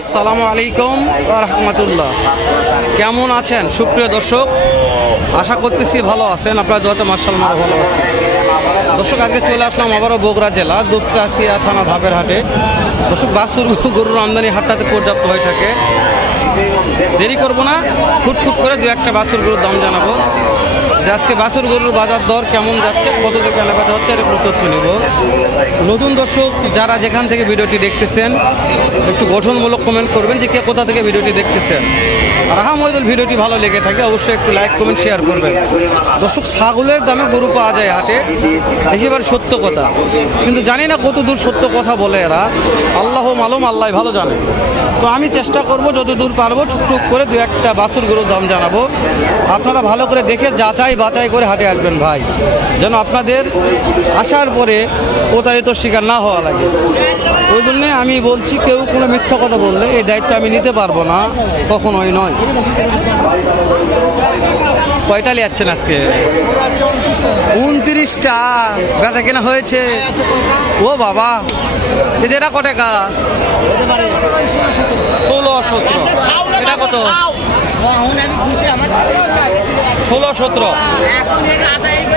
আসসালামু আলাইকুম ওয়া রাহমাতুল্লাহ। কেমন আছেন সুপ্রিয় দর্শক? আশা করতেছি ভালো আছেন। আপনার দোয়াতে মাশাআল্লাহ ভালো আছি। দর্শক, আজকে চলে আসলাম আবারও বগুড়া জেলা দুপচাচিয়া থানা ধাপের হাটে। দর্শক, বাছুর গরুর আমদানি হাটটাতে পর্যাপ্ত হয়ে থাকে। দেরি করব না, খুটখুট করে দু একটা বাছুর গরুর দাম জানাবো। যে আজকে বাছুর গরুর বাজার দর কেমন যাচ্ছে, কত থেকে কেনা বেচা হচ্ছে, এর একটু তথ্য নিব। নতুন দর্শক যারা যেখান থেকে ভিডিওটি দেখতেছেন একটু গঠনমূলক কমেন্ট করবেন যে কে কোথা থেকে ভিডিওটি দেখতেছেন। আর আহামদুল ভিডিওটি ভালো লেগে থাকে অবশ্যই একটু লাইক কমেন্ট শেয়ার করবেন। দর্শক, ছাগলের দামে গরু পাওয়া যায় হাটে, একেবারে সত্য কথা, কিন্তু জানি না কত দূর সত্য কথা বলে এরা। আল্লাহ মালুম, আল্লাহ ভালো জানে। তো আমি চেষ্টা করব যতদূর পারবো টুকটুক করে দু একটা বাছুর গরুর দাম জানাবো। আপনারা ভালো করে দেখে যাচাই বাছাই করে হাটে আসবেন ভাই, যেন আপনাদের আসার পরে প্রতারিত শিকার না হওয়া লাগে। ওই জন্যে আমি বলছি, কেউ কোনো মিথ্যা কথা বললে এই দায়িত্ব আমি নিতে পারবো না, কখনোই নয়। কয়টা নিয়েছেন আজকে? 29টা বেচা কেনা হয়েছে। ও বাবা, এই যে এটা কত টাকা? 16-17। এটা কত? 16-17।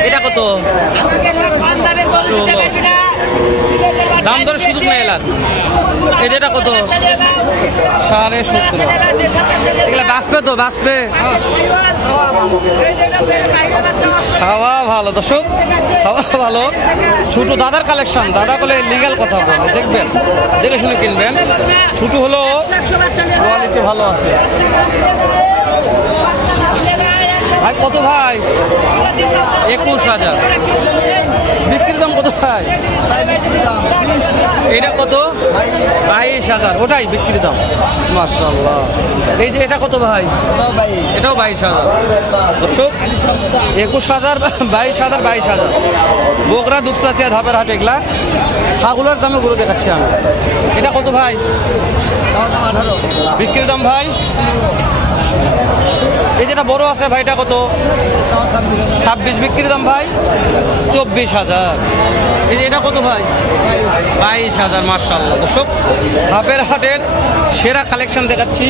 এটা কত? দাম দরে সুযোগ নেই এলার। এই যেটা কত? 17.5। এগুলা বাঁচবে তো, বাঁচবে। খাওয়া ভালো দর্শক, খাওয়া ভালো। ছোট দাদার কালেকশন, দাদা বলে লিগ্যাল কথা বলে, দেখবেন, দেখে শুনে কিনবেন। ছোট হলো কোয়ালিটি ভালো আছে। ভাই কত ভাই? 21,000। বিক্রির দাম কত ভাই? এটা কত? 22,000। ওটাই বিক্রির দাম। মাশাআল্লাহ। এই যে এটা কত ভাই? এটাও 22,000। দর্শক, 21,000, 22,000, 22,000। বগুড়া দুপচাচিয়া ধাপের হাট। এগুলা ছাগলের দামে গরু দেখাচ্ছি আমি। এটা কত ভাই? বিক্রির দাম ভাই? এই যেটা বড় আছে ভাই, এটা কত? 26। বিক্রির দাম ভাই? 24,000। এই যে এটা কত ভাই? 22,000। মাশাআল্লাহ। দর্শক, ধাপের হাটের সেরা কালেকশন দেখাচ্ছি।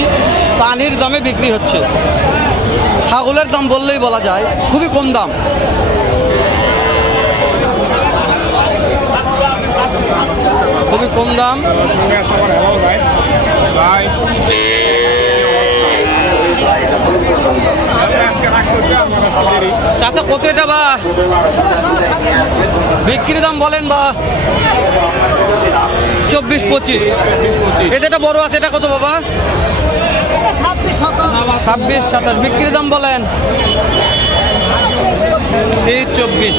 পানির দামে বিক্রি হচ্ছে। ছাগলের দাম বললেই বলা যায় খুবই কম দাম। খুবই কম দাম। চাচা কত এটা বা? বিক্রির দাম বলেন বা? 24-25। এটা বড় আছে, এটা কত বাবা? 26-27। বিক্রির দাম বলেন? 23-24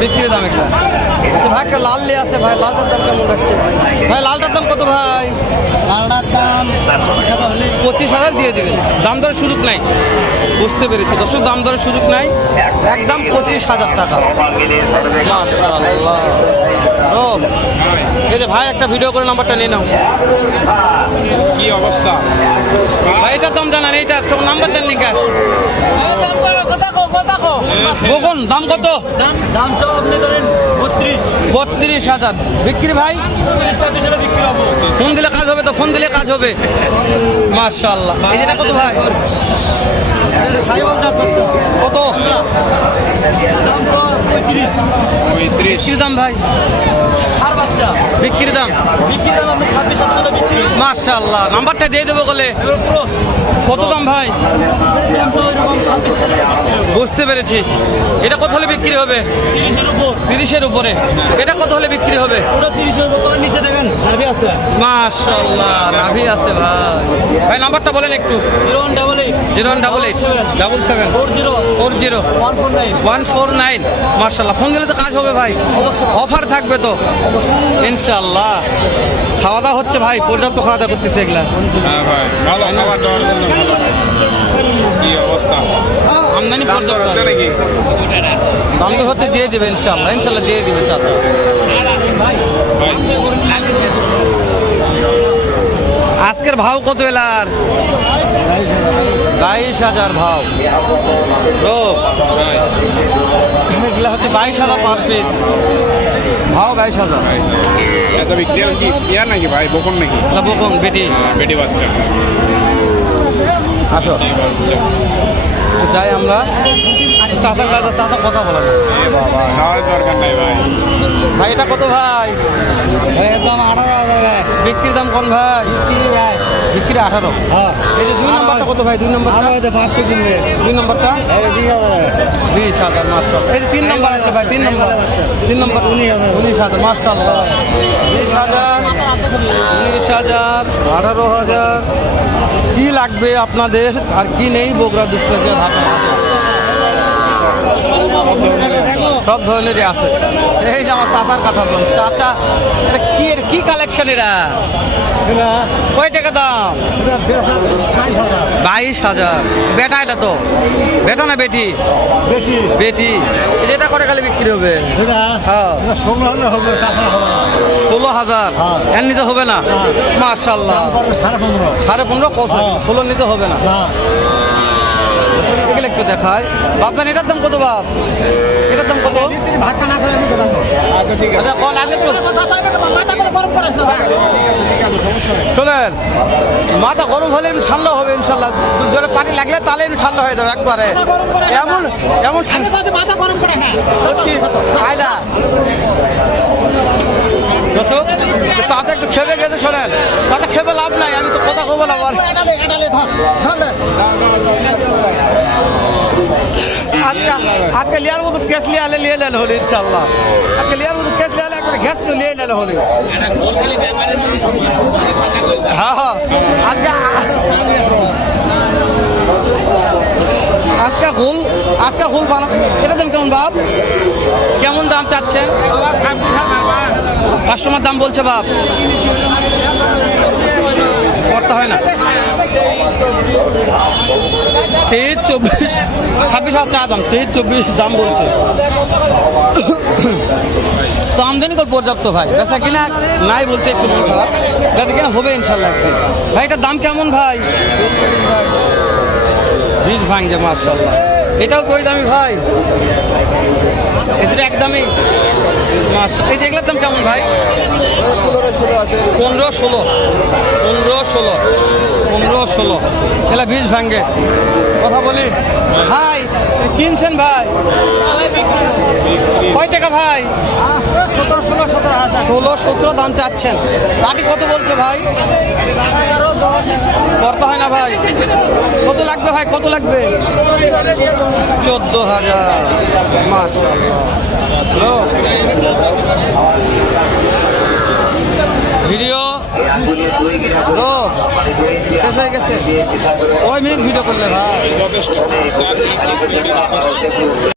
বিক্রির দাম। এটা ভাই একটা লাল লে আছে ভাই, লালটার দাম কেমন রাখছে ভাই? লালটার দাম কত ভাই? লালটার দাম 25,000 দিয়ে দিবেন। দাম দরের সুযোগ নাই। বুঝতে পেরেছি দর্শক, দাম দরের সুযোগ নাই, একদম 25,000 টাকা। মাশাআল্লাহ। ও এই যে ভাই একটা ভিডিও করে নাম্বারটা নিয়ে নাও। কি অবস্থা ভাই? এটার দাম জানান, এইটার নাম্বার দেন লিখা। কখন দাম কত? দাম সব আপনি ধরেন 32,000। বিক্রি ভাই? ফোন দিলে কাজ হবে তো, ফোন দিলে কাজ হবে। মাশাআল্লাহ। এই যেটা কত ভাই? কত? বিক্রির দাম ভাই? বিক্রির দাম? মাশাআল্লাহ। নাম্বারটা দিয়ে দেবো বলে। কত দাম ভাই? বুঝতে পেরেছি। এটা কত হলে বিক্রি হবে? 30-এর উপরে। এটা কত হলে বিক্রি হবে? মাশাআল্লাহ, নাভি আছে ভাই। ভাই নাম্বারটা বলেন একটু। 0188-7740-149। মাশাআল্লাহ। ফোন দিলে তো কাজ হবে ভাই, অফার থাকবে তো ইনশাআল্লাহ। খাওয়া দাওয়া হচ্ছে ভাই? পর্যাপ্ত খাওয়া দাওয়া করতেছে এগুলা? হ্যাঁ ভাই, ভালো খাবার দাবার জন্য ভালো। কি অবস্থা? আমদানি পর্যাপ্ত হচ্ছে নাকি? দাম তো হচ্ছে, দিয়ে দিবে ইনশাআল্লাহ, ইনশাআল্লাহ দিয়ে দিবে চাচা। আজকের ভাও কত এলার? 22,000 ভাও। এগুলা হচ্ছে 22,000 পার পিস, ভাও 22,000। এত বিক্রি কি ইয়ার নাকি ভাই, বকন নাকি? না বকন বেটি। বেটি বাচ্চা। আসো তো যাই আমরা চাচার কাছে, চাচা কথা বলে না। এ বাবা, নেওয়ার দরকার নাই ভাই। ভাই এটা কত ভাই? এর দাম 18,000 ভাই। বিক্রির দাম কোন ভাই? ভাই বিক্রি 18। হ্যাঁ এই যে 2 নম্বরটা কত ভাই? 2 নম্বর, আরো হয়তো 500 কিনবে। 2 নম্বরটা 20,000 20,000 মাশাআল্লাহ। এই যে 3 নম্বর আছে ভাই, 3 নম্বর, 3 নম্বর 19,000 মাশাআল্লাহ। 20,000, 19,000, 18,000। কি লাগবে আপনাদের আর কি নেই বগুড়া দুপচাচিয়া ঢাকা হাটে? সব ধরনেরই আছে। এই যে আমার চাচার কথা বল, চাচা এটা কি, এর কি কালেকশন? এটা কয় টাকা দাম? 22,000। বেটা এটা তো, বেটা না বেটি? বেটি বেটি। এই যে এটা করে খালি বিক্রি হবে? হ্যাঁ 16 হলে হবে, তাছাড়া হবে না। 16,000। এর নিচে হবে না? মাশাআল্লাহ। 15.5 15.5 কত? 16 নিচে হবে না। এগুলো একটু দেখায়। বাপদান এটার দাম কত বাপ? এটার দাম কত? ভাতটা না করে আমি কথা বলবো। আচ্ছা ঠিক আছে। আচ্ছা কল আগে একটু শোনেন, মাথা গরম হলে এমনি ঠান্ডা হবে ইনশাল্লাহ। জলে পানি লাগলে তাহলে এমনি ঠান্ডা হয়ে যাবে একবারে। এমন এমন ঠান্ডা মাথা গরম করে না। কি ফায়দা? দর্শক চাচা একটু খেপে গেছে। শোনেন চাচা খেপে লাভ নাই, আমি তো কথা কবো না বল। আজকে লিয়ার মতো ক্যাশ লিয়ে আলে লিয়ে নেন হলে ইনশাল্লাহ। আজকে লিয়ার মতো ক্যাশ লিয়ে আলে একবারে গ্যাস তো লিয়ে নেন হলে। হ্যাঁ হ্যাঁ আজকে হুল বানাবো। এটা দাম কেমন বাপ? কেমন দাম চাচ্ছেন? কাস্টমার দাম বলছে বাপ, করতে হয় না। 23, 24, 26,000 চা দাম, 23, 24 দাম বলছে। তো আমদানি কর পর্যাপ্ত ভাই, বেচা কিনা নাই বলতে একটু মন খারাপ। বেচা কিনা হবে ইনশাল্লাহ একদিন। ভাই এটার দাম কেমন ভাই? 20 ভাঙছে মাশাআল্লাহ। এটাও কই দামি ভাই? এদের একদমই। এই যে এগুলোর দাম কেমন ভাই? 15-16 আছে। 15-16, 15-16 এগুলা 20 ভাঙ্গে। কথা বলি ভাই, কিনছেন ভাই কয় টাকা ভাই? 16-17 দাম চাচ্ছেন। পাটি কত বলছে ভাই? করতে হয় না ভাই। কত লাগবে ভাই, কত লাগবে? 14,000 মাশাআল্লাহ। ভিডিও শেষ হয়ে গেছে। কয় মিনিট ভিডিও করলে ভাই? যথেষ্ট।